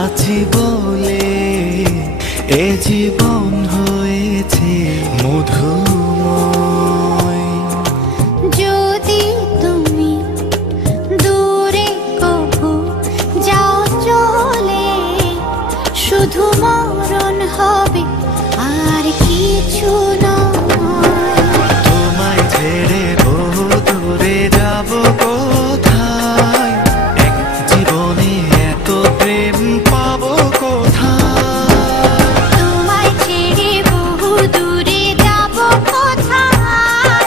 আছি বলে এ জীবন হয়েছে মধুময়। যদি তুমি দূরে কবু যাও চলে, শুধু মরণ হবে আর কিছু নয়। তোমায় ছেড়ে বহু দূরে যাব কোথায়, এক জীবনে এত প্রেম পাবো কোথায়। তোমায় ছেড়ে বহু দূরে যাব কোথায়,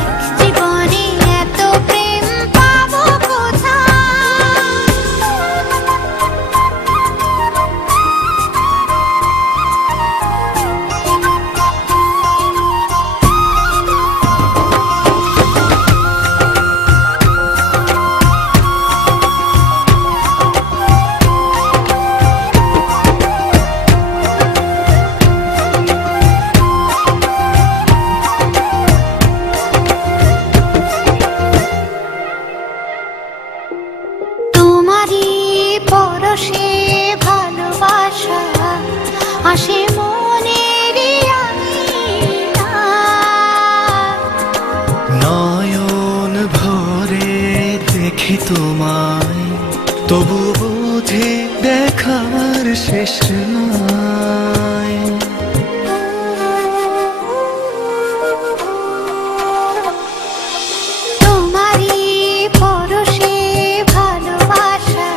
এক জীবনে এত প্রেম পাবো কোথায়। তোমারই পরশে ভালোবাসা আসে মনের নয়ন ভরে দেখি তোমায়, তবু বুঝে দেখার শেষ নাই। তোমারই পরশে ভালোবাসা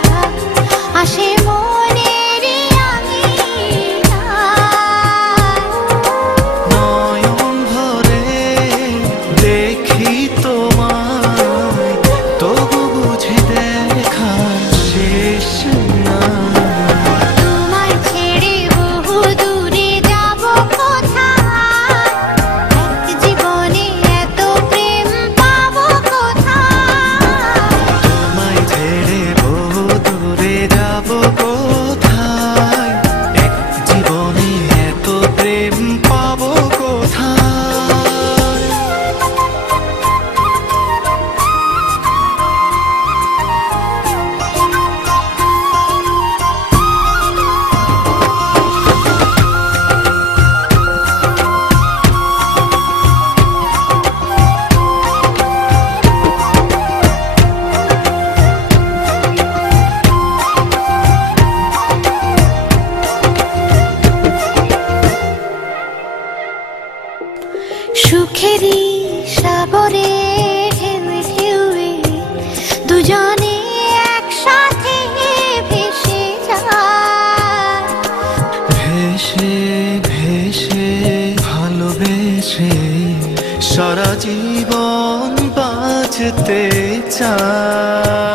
আসে মনের নয়ন ভরে দেখি তোমায়, তবু বুঝে দেখার শেষ নাই। তোমায় ছেড়ে বহু দূরে যাব কোথায়, এক জীবনে এত প্রেম পাবো কোথায়। তোমায় ছেড়ে বহু দূরে যাব কোথায়, এক জীবনে এত প্রেম পাবো কোথায়। সুখেরই সাগরে ঢেউয়ে ঢেউয়ে দুজনে একসাথে ভেসে যায়। ভেসে ভেসে ভালোবেসে সারা জীবন বাঁচতে চাই।